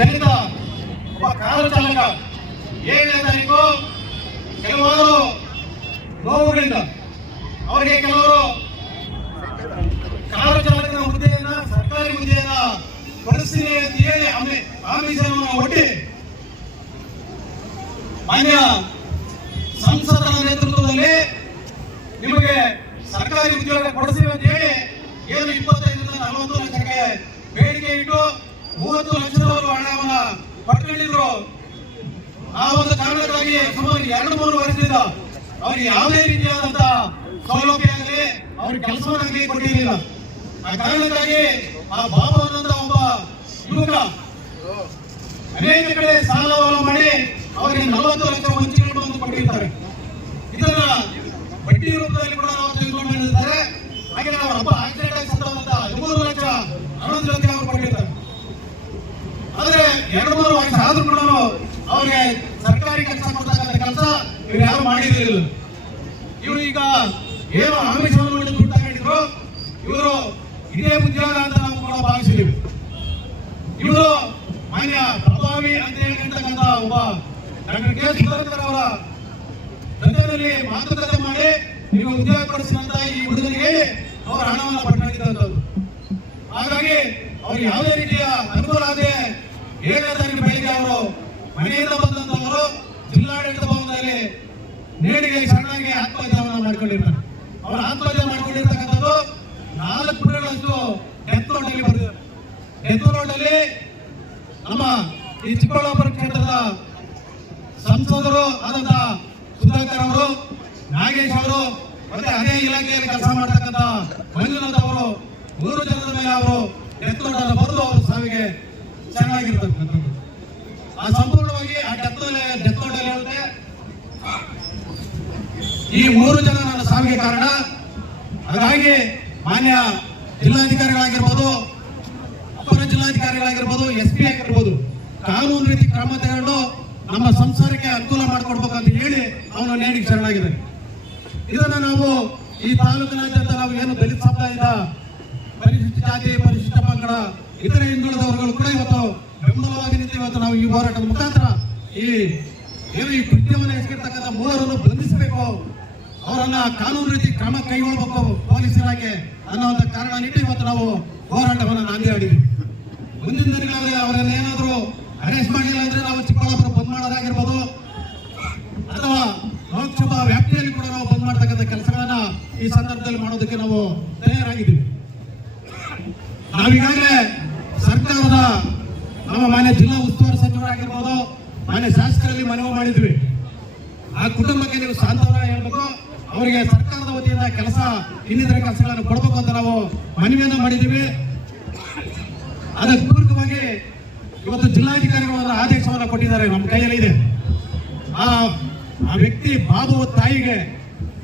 ದಲಿತ ಒಬ್ಬ ಕಾರು ಚಾಲಕ 7ನೇ ತಾರೀಕು ಕೆಲವಾರು ನೋವುಗಳಿಂದ ಅವರಿಗೆ ಕೆಲವರು ಕಾರು ಚಾಲಕನ ಹುದ್ದೆಯನ್ನ ಸರ್ಕಾರಿ ಹುದ್ದೆಯನ್ನ ಕೊಡಿಸ್ತೀನಿ ಅಂತ ಹೇಳಿ ಆಮಿಷವನ್ನು ಒಡ್ಡಿ ಮಾನ್ಯ ಸಂಸದರ ನೇತೃತ್ವದಲ್ಲಿ ನಿಮಗೆ ಸರ್ಕಾರಿ ಉದ್ಯೋಗ ಕೊಡಿಸ್ತೀವಿ ಅಂತ ಹೇಳಿ ಏನು 25ರಿಂದ 40 ಲಕ್ಷಕ್ಕೆ ಬೇಡಿಕೆ ಇಟ್ಟು 30 ಲಕ್ಷದವರೆಗೂ ಹಣವನ್ನ ಪಡ್ಕೊಂಡಿದ್ರು. ಆ ಒಂದು ಕಾರಣಕ್ಕಾಗಿ ಸುಮಾರು 2-3 ವರ್ಷದಿಂದ ಅವ್ರಿಗೆ ಯಾವುದೇ ರೀತಿಯಾದಂತಹ ಸೌಲಭ್ಯ ಆಗಲಿ ಅವ್ರಿಗೆ ಕೆಲಸವನ್ನಾಗಲಿ ಕೊಟ್ಟಿರಲಿಲ್ಲ. ಆ ಕಾರಣಕ್ಕಾಗಿ ಆ ಬಾಬು ಅನ್ನೋ ಒಬ್ಬ ಯುವಕ ಅನೇಕ ಕಡೆ ಸಾಲವನ್ನು ಮಾಡಿ ಅವರಿಗೆ 40 ಲಕ್ಷ ವಂಚಿಗಳನ್ನು ಕೊಟ್ಟಿರ್ತಾರೆ. ಇದನ್ನ ಬಡ್ಡಿ ರೂಪದಲ್ಲಿ ಕೂಡ ನಾವು ತೆಗೆದುಕೊಂಡು ಬಂದಿದ್ದಾರೆ. ಹಾಗೆ ನಾವು ಹಬ್ಬ ಆಕ್ಸಿಡೆಂಟ್ ಆಗಿ ಸತ್ತಂತ 13 ಲಕ್ಷ 11 ಲಕ್ಷ ಅವರು ಕೊಟ್ಟಿರ್ತಾರೆ. ಆದ್ರೆ 2-3 ವರ್ಷ ಆದ್ರೂ ಕೂಡ ಅವ್ರಿಗೆ ಸರ್ಕಾರಿ ಕೆಲಸ ಕೊಡ್ತಕ್ಕಂಥ ಕೆಲಸ ಇವ್ರು ಯಾರು ಮಾಡಿರಲಿಲ್ಲ. ಇವರು ಈಗ ಏನು ಆಮಿಷವನ್ನು ದುಡ್ಡು ತಗೊಂಡಿದ್ರು, ಇವರು ಇದೇ ಉದ್ಯೋಗ ಅಂತ ನಾವು ಕೂಡ ಭಾವಿಸಿದ್ದೀವಿ. ಇವರು ಮಾನ್ಯ ಪ್ರಭಾವಿ ಅಂತ ಹೇಳಿರ್ತಕ್ಕಂಥ ಒಬ್ಬ ಡಾಕ್ಟರ್ ಕೆ ಸುಧಾಕರ್ ಅವರ ಜೊತೆಯಲ್ಲಿ ಮಾತುಕತೆ ಮಾಡಿ ನೀವು ಉದ್ಯೋಗ ಪಡಿಸಿದಂತ ಈ ಹುಡುಗರಿಗೆ ಹೇಳಿ ಅವರ ಹಣವನ್ನು ಪಡ್ಕೊಂಡಿದ್ದಂಥದ್ದು. ಹಾಗಾಗಿ ಅವ್ರಿಗೆ ಯಾವುದೇ ರೀತಿಯ ಅನುಕೂಲ ಆಗದೆ 7ನೇ ತಾರೀಕು ಬೆಳಿಗ್ಗೆ ಅವರು ಮನೆಯಿಂದ ಬಂದಂತವರು ಜಿಲ್ಲಾಡಳಿತ ಭವನದಲ್ಲಿ ನೇಣಿಗೆ ಸಣ್ಣಾಗಿ ಆತ್ಮಹತ್ಯೆಯನ್ನು ಮಾಡ್ಕೊಂಡಿರ್ತಾರೆ. ಅವರು ಆತ್ಮಹತ್ಯೆ ಮಾಡ್ಕೊಂಡಿರ್ತಕ್ಕಂಥದ್ದು 4 ಪುಟಗಳಷ್ಟು ಡೆತ್ ನೋಟ್ ಅಲ್ಲಿ ಬರೆದಿದ್ದಾರೆ. ಡೆತ್ ನೋಟ್ ಅಲ್ಲಿ ನಮ್ಮ ಈ ಚಿಕ್ಕಬಳ್ಳಾಪುರ ಕ್ಷೇತ್ರದ ಸಂಸದರು ಆದಂತ ಸುಧಾಕರ್ ಅವರು, ನಾಗೇಶ್ ಅವರು, ಮತ್ತೆ ಅದೇ ಇಲಾಖೆಯಲ್ಲಿ ಕೆಲಸ ಮಾಡತಕ್ಕಂಥ ಮಂಜುನಾಥ್ ಅವರು 3 ಜನರ ಮೇಲೆ ಅವರು ಡೆತ್ ನೋಟ್ ಅನ್ನು ಬರೆದು ಅವರು ಸಾವಿಗೆ ಚೆನ್ನಾಗಿರ್ತಕ್ಕಂಥದ್ದು. ಆ ಸಂಪೂರ್ಣವಾಗಿ ಆ ಡೆತ್ ನೋಟ್ ಅಲ್ಲಿ ಹೇಳುತ್ತೆ ಈ 3 ಜನ ನನ್ನ ಸಾವಿಗೆ ಕಾರಣ. ಹಾಗಾಗಿ ಮಾನ್ಯ ಜಿಲ್ಲಾಧಿಕಾರಿಗಳಾಗಿರ್ಬೋದು, ಅಪರ ಜಿಲ್ಲಾಧಿಕಾರಿಗಳಾಗಿರ್ಬೋದು, SP ಆಗಿರ್ಬೋದು, ಕಾನೂನು ರೀತಿ ಕ್ರಮ ತಗೊಂಡು ನಮ್ಮ ಸಂಸಾರಕ್ಕೆ ಅನುಕೂಲ ಮಾಡಿಕೊಡ್ಬೇಕಂತ ಹೇಳಿ ಅವನು ನೇಣಿಗೆ ಶರಣಾಗಿದ್ದಾನೆ. ಇದನ್ನ ನಾವು ಈ ತಾಲೂಕಿನಾದ್ಯಂತ ನಾವು ಏನು ದಲಿತ ಸಮುದಾಯದ ಪರಿಶಿಷ್ಟ ಜಾತಿ, ಪರಿಶಿಷ್ಟ ಪಂಗಡ, ಇತರೆ ಹಿಂದುಳಿದ ವರ್ಗಗಳು ಕೂಡ ಇವತ್ತು ಬೆಂಬಲವಾಗಿ ನಿಂತು ಇವತ್ತು ನಾವು ಈ ಹೋರಾಟದ ಮುಖಾಂತರ ಈ ಕೃತ್ಯವನ್ನು ಎಸಗಿರ್ತಕ್ಕಂಥ 3ರನ್ನು ಬಂಧಿಸಬೇಕು, ಅವರನ್ನ ಕಾನೂನು ರೀತಿ ಕ್ರಮ ಕೈಗೊಳ್ಳಬೇಕು ಪೊಲೀಸ್ ಇಲಾಖೆ ಅನ್ನುವಂಥ ಕಾರಣ ನೀಡಿ ಇವತ್ತು ನಾವು ಹೋರಾಟವನ್ನು ನಾಂದಿ ಆಡಿದ್ವಿ. ಮುಂದಿನ ದಿನಗಳಲ್ಲಿ ಅವರನ್ನ ಏನಾದರೂ ಅರೆಸ್ಟ್ ಮಾಡಿಲ್ಲ ಅಂದ್ರೆ ನಾವು ಚಿಕ್ಕಬಳ್ಳಾಪುರ ಬಂದ್ ಮಾಡೋದಾಗಿರ್ಬೋದು ಅಥವಾ ಲೋಕಸಭಾ ವ್ಯಾಪ್ತಿಯಲ್ಲಿ ಕೂಡ ನಾವು ಬಂದ್ ಮಾಡತಕ್ಕಂಥ ಕೆಲಸಗಳನ್ನ ಈ ಸಂದರ್ಭದಲ್ಲಿ ಮಾಡೋದಕ್ಕೆ ನಾವು ತಯಾರಾಗಿದ್ದೀವಿ. ನಾವೀಗಾಗಲೇ ಸರ್ಕಾರದ ನಮ್ಮ ಮಾನ್ಯ ಜಿಲ್ಲಾ ಉಸ್ತುವಾರಿ ಸಚಿವರಾಗಿರ್ಬೋದು, ಮಾನ್ಯ ಶಾಸಕರಲ್ಲಿ ಮನವಿ ಮಾಡಿದ್ವಿ. ಆ ಕುಟುಂಬಕ್ಕೆ ನೀವು ಸಾಂತ್ವನ ಹೇಳ್ಬೇಕು, ಅವರಿಗೆ ಸರ್ಕಾರದ ವತಿಯಿಂದ ಕೆಲಸ ಇನ್ನಿತರ ಕೆಲಸಗಳನ್ನು ಕೊಡಬೇಕು ಅಂತ ನಾವು ಮನವಿಯನ್ನು ಮಾಡಿದ್ದೀವಿ. ಅದಕ್ಕೆ ಪೂರಕವಾಗಿ ಇವತ್ತು ಜಿಲ್ಲಾಧಿಕಾರಿಗಳು ಆದೇಶವನ್ನು ಕೊಟ್ಟಿದ್ದಾರೆ, ನಮ್ಮ ಕೈಯಲ್ಲಿ ಇದೆ. ಆ ವ್ಯಕ್ತಿ ಬಾಬು ತಾಯಿಗೆ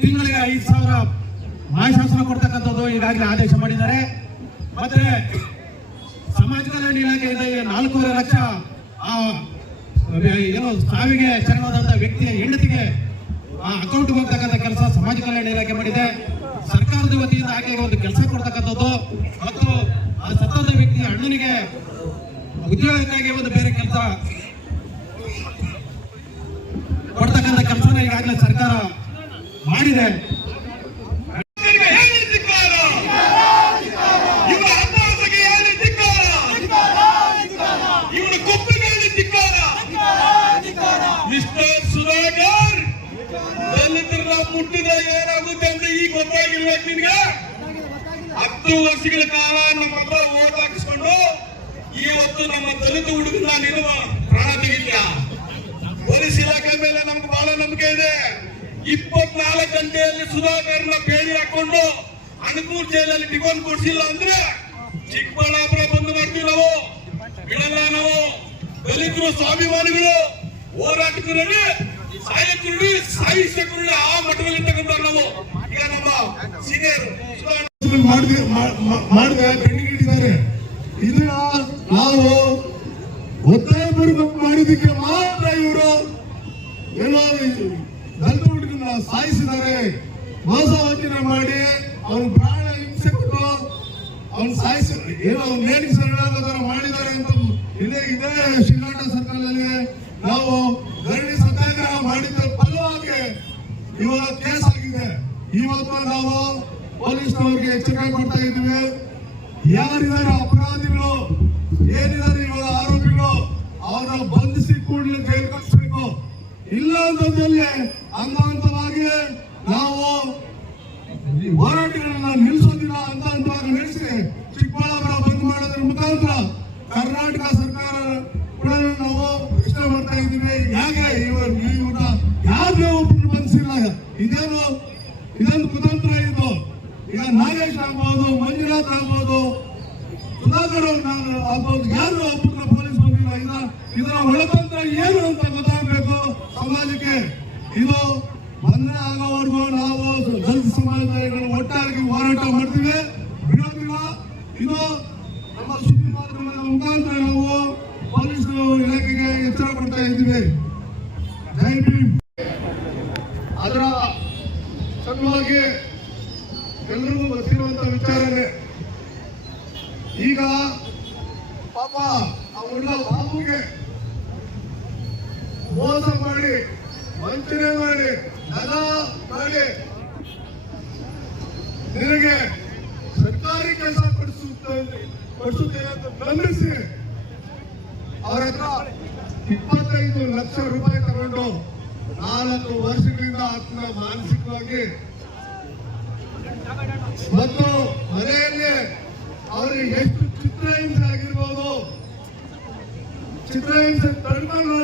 ತಿಂಗಳಿಗೆ 5,000 ಮಾಶಾಸನ ಕೊಡ್ತಕ್ಕಂಥದ್ದು ಈಗಾಗಲೇ ಆದೇಶ ಮಾಡಿದ್ದಾರೆ. ಮತ್ತೆ ಸಮಾಜ ಕಲ್ಯಾಣ ಇಲಾಖೆಯಿಂದ 4.5 ಲಕ್ಷ ಏನು ಸಾವಿಗೆ ಶರಣಾದಂತ ವ್ಯಕ್ತಿಯ ಹೆಂಡತಿಗೆ ಅಕೌಂಟ್ ಹೋಗ್ತಕ್ಕಂಥ ಕೆಲಸ ಸಮಾಜ ಕಲ್ಯಾಣ ಇಲಾಖೆ ಮಾಡಿದೆ. ಸರ್ಕಾರದ ವತಿಯಿಂದ ಹಾಗೆ ಒಂದು ಕೆಲಸ ಕೊಡ್ತಕ್ಕಂಥದ್ದು ಮತ್ತು ಆ ಸತ್ತಂತ ವ್ಯಕ್ತಿಯ ಅಣ್ಣನಿಗೆ ಉದ್ಯೋಗಕ್ಕಾಗಿ ಒಂದು ಬೇರೆ ಕೆಲಸ ಕೊಡ್ತಕ್ಕಂಥ ಕೆಲಸನ ಈಗಾಗಲೇ ಸರ್ಕಾರ ಮಾಡಿದೆ. ಮಿಸ್ಟರ್ ಸುಧಾಕರ್, ದಲಿತರನ್ನ ಮುಟ್ಟಿದ ಏನಾಗುತ್ತೆ ಅಂತ ಈಗ ಗೊತ್ತಾಗಿರ್ಬೇಕು ನಿನ್ಗೆ. 10 ವರ್ಷಗಳ ಕಾಲ ನಮ್ಮ ಹತ್ರ ಓಟ್ ಹಾಕಿಸ್ಕೊಂಡು ಇವತ್ತು ನಮ್ಮ ದಲಿತ ಹುಡುಗನ ನೀನು ಪ್ರಾಣ ತೆಗಿತ್ಯಾ. ಪೊಲೀಸ್ ಇಲಾಖೆ ಮೇಲೆ ನಮ್ಗೆ ಬಹಳ ನಂಬಿಕೆ ಇದೆ. 24 ಗಂಟೆಯಲ್ಲಿ ಸುಧಾಕರ್ನ ಬೇಡಿ ಹಾಕೊಂಡು ಅಣಕೂರ್ ಜೈಲಲ್ಲಿ ಟಿಫನ್ ಕೊಡ್ಸಿಲ್ಲ ಅಂದ್ರೆ ಚಿಕ್ಕಬಳ್ಳಾಪುರ ಬಂದ್ ಮಾಡ್ತೀವಿ ನಾವು, ಬಿಡಲ್ಲ ನಾವು. ದಲಿತರು ಸ್ವಾಭಿಮಾನಿಗಳು, ಹೋರಾಟಗಾರರು, ಸಾಯಕರು, ಸಾಹಿತ್ಯಕರು ಆ ಮಟ್ಟದಲ್ಲಿ ಇರ್ತಕ್ಕಂಥ ನಾವು. ಈಗ ನಮ್ಮ ಸೀನಿಯರ್ ಮಾಡಿದೆ ಬೆಂಡಿಗಿಟ್ಟಿದ್ದಾರೆ. ಇದನ್ನ ನಾವು ಒತ್ತಾಯಪೂರ್ವಕ ಮಾಡಿದ್ದಕ್ಕೆ ಮಾತ್ರ ಇವರು ಏನೋ ದಲಿತ ಹುಡುಗನ ಸಾಯಿಸಿದ್ದಾರೆ, ಮೋಸ ವಂಚನೆ ಮಾಡಿ ಅವ್ನ ಪ್ರಾಣ ಹಿಂಸೆ ಕೊಟ್ಟು ಅವ್ನು ಸಾಯಿಸಿ ಏನೋ ನೇಣಿಗೆ ಶರಣಾಗೋದರ ಮಾಡಿದ್ದಾರೆ ಅಂತ ಇದೇ ಶಿಲಾಟ ಸರ್ಕಲ್ನಲ್ಲಿ ನಾವು ಧರಣಿ ಸತ್ಯಾಗ್ರಹ ಮಾಡಿದ ಫಲವಾಗಿ ಇವಾಗ ಕೇಸ್ ಆಗಿದೆ. ಇವತ್ತು ನಾವು ಪೊಲೀಸ್ನವರಿಗೆ ಎಚ್ಚರಿಕೆ ಕೊಡ್ತಾ ಇದ್ದೀವಿ. ಯಾರಿದ್ದಾರೆ ಅಪರಾಧಿಗಳು, ಏನಿದ್ದಾರೆ ಇವಾಗ ಆರೋಪಿಗಳು, ಅವರನ್ನ ಬಂಧಿಸಿ ಕೂಡಲೇ ಜೈಲು ಕಳಿಸಬೇಕು. ಇಲ್ಲ ಅಂತಂದಲ್ಲಿ ಹಂತವಾಗಿ ನಾವು ಹೋರಾಟಗಳನ್ನ ನಿಲ್ಲಿಸೋದಿಲ್ಲ ಅಂತ ನಿಲ್ಲಿಸಿ ಚಿಕ್ಕಬಳ್ಳಾಪುರ ಬಂದ್ ಮಾಡೋದ್ರ ಮುಖಾಂತರ ಕರ್ನಾಟಕ ಸರ್ಕಾರ ಕೂಡ ನಾವು ಪ್ರಶ್ನೆ ಮಾಡ್ತಾ ಇದ್ದೀವಿ. ಯಾಕೆ ಯಾರು ಒಬ್ಬರು ಬಂಧಿಸಿಲ್ಲ? ಇದೊಂದು ಕುತಂತ್ರ ಇದು. ಈಗ ನಾಗೇಶ್ ಆಗ್ಬೋದು, ಮಂಜುನಾಥ್ ಆಗ್ಬೋದು, ಸುಧಾಕರ್ ಆಗ್ಬೋದು, ಯಾರು ಒಬ್ಬರನ್ನ ಪೊಲೀಸ್ ಬಂದಿಲ್ಲ. ಇದರ ಒಳತಂತ್ರ ಏನು ಅಂತ ಗೊತ್ತಾಗಬೇಕು ಸಮಾಜಕ್ಕೆ. ಇದು ಮೊನ್ನೆ ಆಗೋವರೆಗೂ ನಾವು ದಲಿತ ಸಮಾಜಗಳು ಒಟ್ಟಾಗಿ ಹೋರಾಟ ಮಾಡ್ತೀವಿ, ಬಿಡೋದಿಲ್ಲ. ಇದು ನಮ್ಮ ಸುದ್ದಿ ಮಾಧ್ಯಮದ ಮುಖಾಂತರ ನಾವು ಪೊಲೀಸ್ ಇಲಾಖೆಗೆ ಎಚ್ಚರ ಕೊಡ್ತಾ ಇದ್ದೀವಿ. ಜೈ ಭೀಮ್. ಅದರ ಸಲುವಾಗಿ ಎಲ್ರಿಗೂ ಗೊತ್ತಿರುವಂತ ವಿಚಾರನೆ. ಈಗ ಪಾಪ ಅವಳ ಬಾಬುಗೆ ಮೋಸ ಮಾಡಿ, ವಂಚನೆ ಮಾಡಿ, ಹಣ ಮಾಡಿ ನಿನಗೆ ಸರ್ಕಾರಿ ಕೆಲಸ ಕೊಡಿಸುತ್ತೇನೆ ಅಂತ ನಂಬಿಸಿ ಅವರ ಹತ್ರ 25 ಲಕ್ಷ ರೂಪಾಯಿ ತಗೊಂಡು 4 ವರ್ಷಗಳಿಂದ ಆತನ ಮಾನಸಿಕವಾಗಿ ಮತ್ತು ಮನೆಯಲ್ಲಿ ಅವರಿಗೆ ಎಷ್ಟು ಚಿತ್ರಹಿಂಸೆ ಆಗಿರ್ಬೋದು, ಚಿತ್ರಹಿಂಸೆ ತಡ್ಕೊಂಡು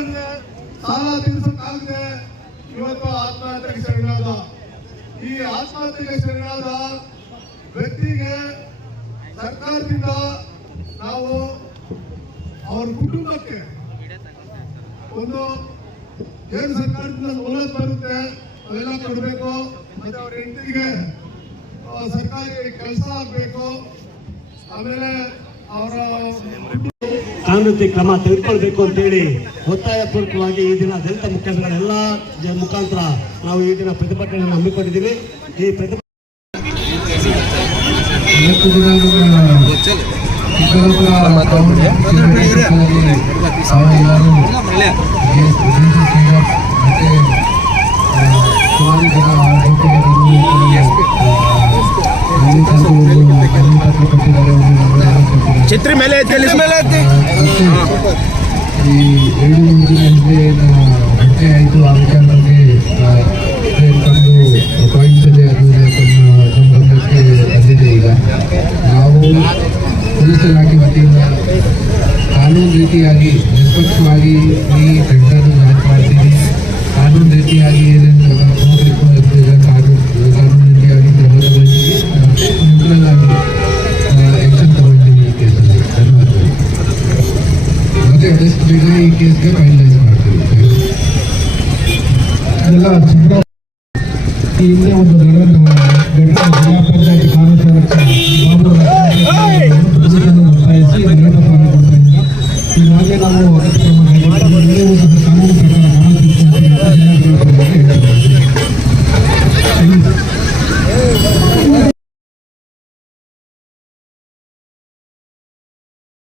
ಸಾಲ ತೀರಿಸಕ್ಕಾಗದೆ ಇವತ್ತು ಆತ್ಮಹತ್ಯೆಗೆ ಶರಣಾದ. ಈ ಆತ್ಮಹತ್ಯೆಗೆ ಶರಣಾದ ವ್ಯಕ್ತಿಗೆ ಸರ್ಕಾರದಿಂದ ನಾವು ಅವ್ರ ಕುಟುಂಬಕ್ಕೆ ಒಂದು ಏನು ಸರ್ಕಾರದಿಂದ ಸವಲತ್ತು ಬರುತ್ತೆ ಅವೆಲ್ಲ ಕೊಡಬೇಕು. ಮತ್ತೆ ಅವ್ರ ಹೆಂಡತಿಗೆ ಸರ್ಕಾರಿ ಕೆಲಸ ಆಗಬೇಕು. ಆಮೇಲೆ ಅವರ ಕಾನೂನು ಕ್ರಮ ತೆಗೆದುಕೊಳ್ಬೇಕು ಅಂತೇಳಿ ಒತ್ತಾಯ ಪೂರ್ವಕವಾಗಿ ಈ ದಿನ ದಲಿತ ಮುಖಂಡಗಳೆಲ್ಲ ಮುಖಾಂತರ ನಾವು ಈ ದಿನ ಪ್ರತಿಭಟನೆಯನ್ನು ಹಮ್ಮಿಕೊಂಡಿದ್ದೀವಿ. ಈ ಛತ್ರಿ ಮೇಲೆ ಈ 7 ದಿನ ಭೇಟಿ ಆಯಿತು. ಆ ವಿಚಾರ ಬಗ್ಗೆ ಕೆಲವೊಂದು ಪಾಯಿಂಟ್ಸ್ ಅಲ್ಲಿ ಅದು ನಮ್ಮ ಗಮನಕ್ಕೆ ಬಂದಿದೆ. ಈಗ ನಾವು ಪೊಲೀಸ್ ಇಲಾಖೆ ವತಿಯಿಂದ ಕಾನೂನು ರೀತಿಯಾಗಿ ನಿಷ್ಪಕ್ಷವಾಗಿ ಈ ಘಟನೆ ಮ್ಯಾಚ್ ಮಾಡ್ತೀವಿ. ಕಾನೂನು ರೀತಿಯಾಗಿ ಏನೇನು ಹೋಗಬೇಕು ಅಂತ ಕಾನೂನು ರೀತಿಯಾಗಿ ಕ್ರಮ ತಗೊಂಡಿದ್ದೀವಿ ಮತ್ತು ನ್ಯೂಟ್ರಲ್ ಆಗಿ ಆಕ್ಷನ್ ತಗೊಂಡಿದ್ದೀವಿ ಈ ಕೇಸಲ್ಲಿ. ಧನ್ಯವಾದಗಳು. ಮತ್ತೆ ಆದಷ್ಟು ಬೇಗ ಈ ಕೇಸ್ಗೆ ಫೈನಲೈಸ್ ಮಾಡ್ತೀವಿ. ಎಲ್ಲ ಚಿಕ್ಕ ಹಿಂದೆ ಒಂದು ಘಟನೆ ಜಿಲ್ಲಾಪಂಚಾಯತ್